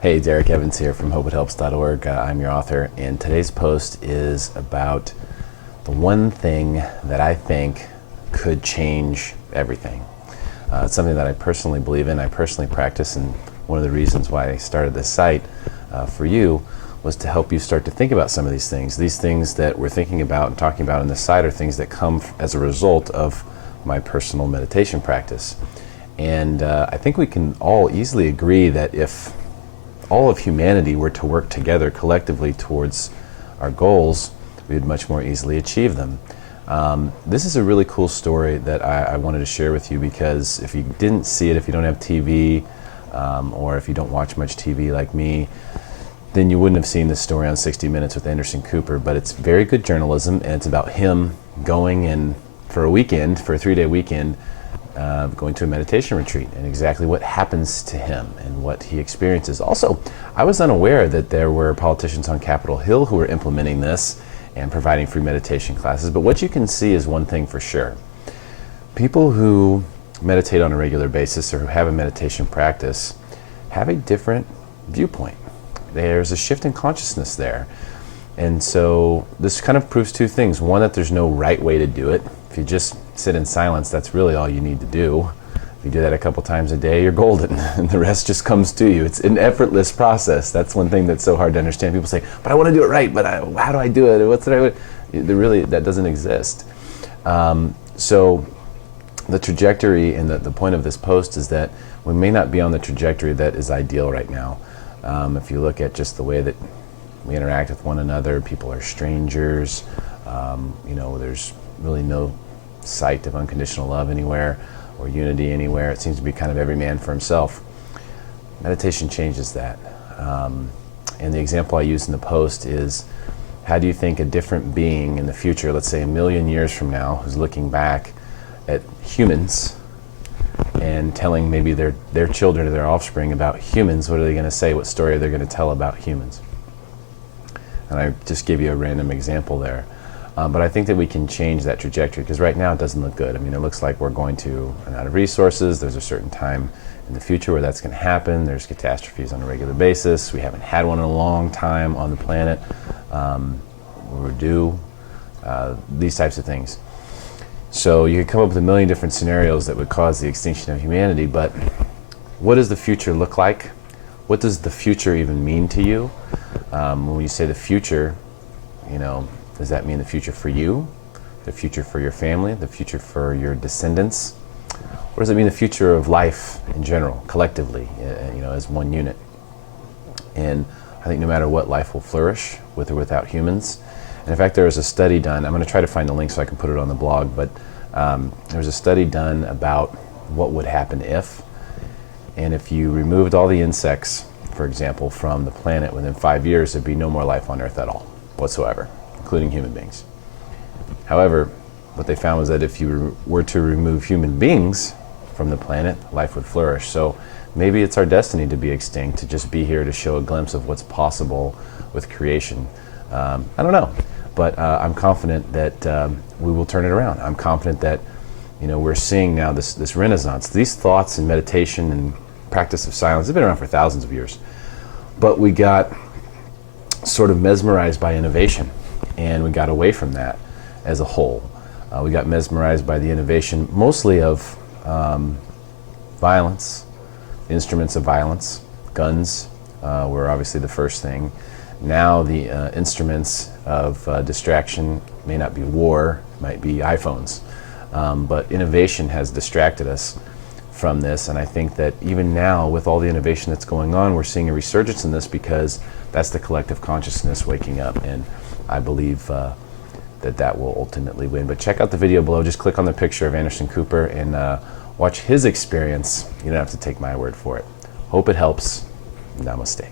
Hey, Derek Evans here from hopeithelps.org. I'm your author, and today's post is about the one thing that I think could change everything. It's something that I personally believe in, I personally practice, and one of the reasons why I started this site for you was to help you start to think about some of these things. These things that we're thinking about and talking about on this site are things that come as a result of my personal meditation practice. And I think we can all easily agree that if all of humanity were to work together collectively towards our goals, we would much more easily achieve them. This is a really cool story that I wanted to share with you, because if you didn't see it, if you don't have TV, or if you don't watch much TV like me, then you wouldn't have seen this story on 60 Minutes with Anderson Cooper. But it's very good journalism, and it's about him going in for a weekend, for a 3-day weekend, going to a meditation retreat, and exactly what happens to him and what he experiences. Also, I was unaware that there were politicians on Capitol Hill who were implementing this and providing free meditation classes. But what you can see is one thing for sure. People who meditate on a regular basis or who have a meditation practice have a different viewpoint. There's a shift in consciousness there. And so this kind of proves two things. One, that there's no right way to do it. If you just sit in silence, that's really all you need to do. If you do that a couple times a day, you're golden, and the rest just comes to you. It's an effortless process. That's one thing that's so hard to understand. People say, but I want to do it right, but how do I do it? What's the right way? That doesn't exist. So the trajectory and the point of this post is that we may not be on the trajectory that is ideal right now. If you look at just the way that we interact with one another, people are strangers. There's really no sight of unconditional love anywhere or unity anywhere. It seems to be kind of every man for himself. Meditation changes that. And the example I use in the post is, how do you think a different being in the future, let's say 1,000,000 years from now, who's looking back at humans and telling maybe their children or their offspring about humans, what are they going to say? What story are they going to tell about humans? And I just gave you a random example there. But I think that we can change that trajectory, because right now it doesn't look good. I mean, it looks like we're going to run out of resources. There's a certain time in the future where that's going to happen. There's catastrophes on a regular basis. We haven't had one in a long time on the planet. We're due. These types of things. So you could come up with 1,000,000 different scenarios that would cause the extinction of humanity, but what does the future look like? What does the future even mean to you? When you say the future, does that mean the future for you, the future for your family, the future for your descendants? What does it mean the future of life in general, collectively, as one unit? And I think no matter what, life will flourish with or without humans. And in fact, there was a study done. I'm going to try to find the link so I can put it on the blog, but there was a study done about what would happen if you removed all the insects, for example, from the planet within 5 years, there'd be no more life on Earth at all, whatsoever, including human beings. However, what they found was that if you were to remove human beings from the planet, life would flourish. So maybe it's our destiny to be extinct, to just be here to show a glimpse of what's possible with creation. I don't know, but I'm confident that we will turn it around. I'm confident that we're seeing now this renaissance. These thoughts and meditation and practice of silence have been around for thousands of years, but we got sort of mesmerized by innovation, and we got away from that as a whole. We got mesmerized by the innovation mostly of violence, instruments of violence. Guns were obviously the first thing. Now the instruments of distraction may not be war, might be iPhones, but innovation has distracted us from this, and I think that even now, with all the innovation that's going on, we're seeing a resurgence in this, because that's the collective consciousness waking up, and I believe that will ultimately win. But check out the video below. Just click on the picture of Anderson Cooper and watch his experience. You don't have to take my word for it. Hope it helps. Namaste.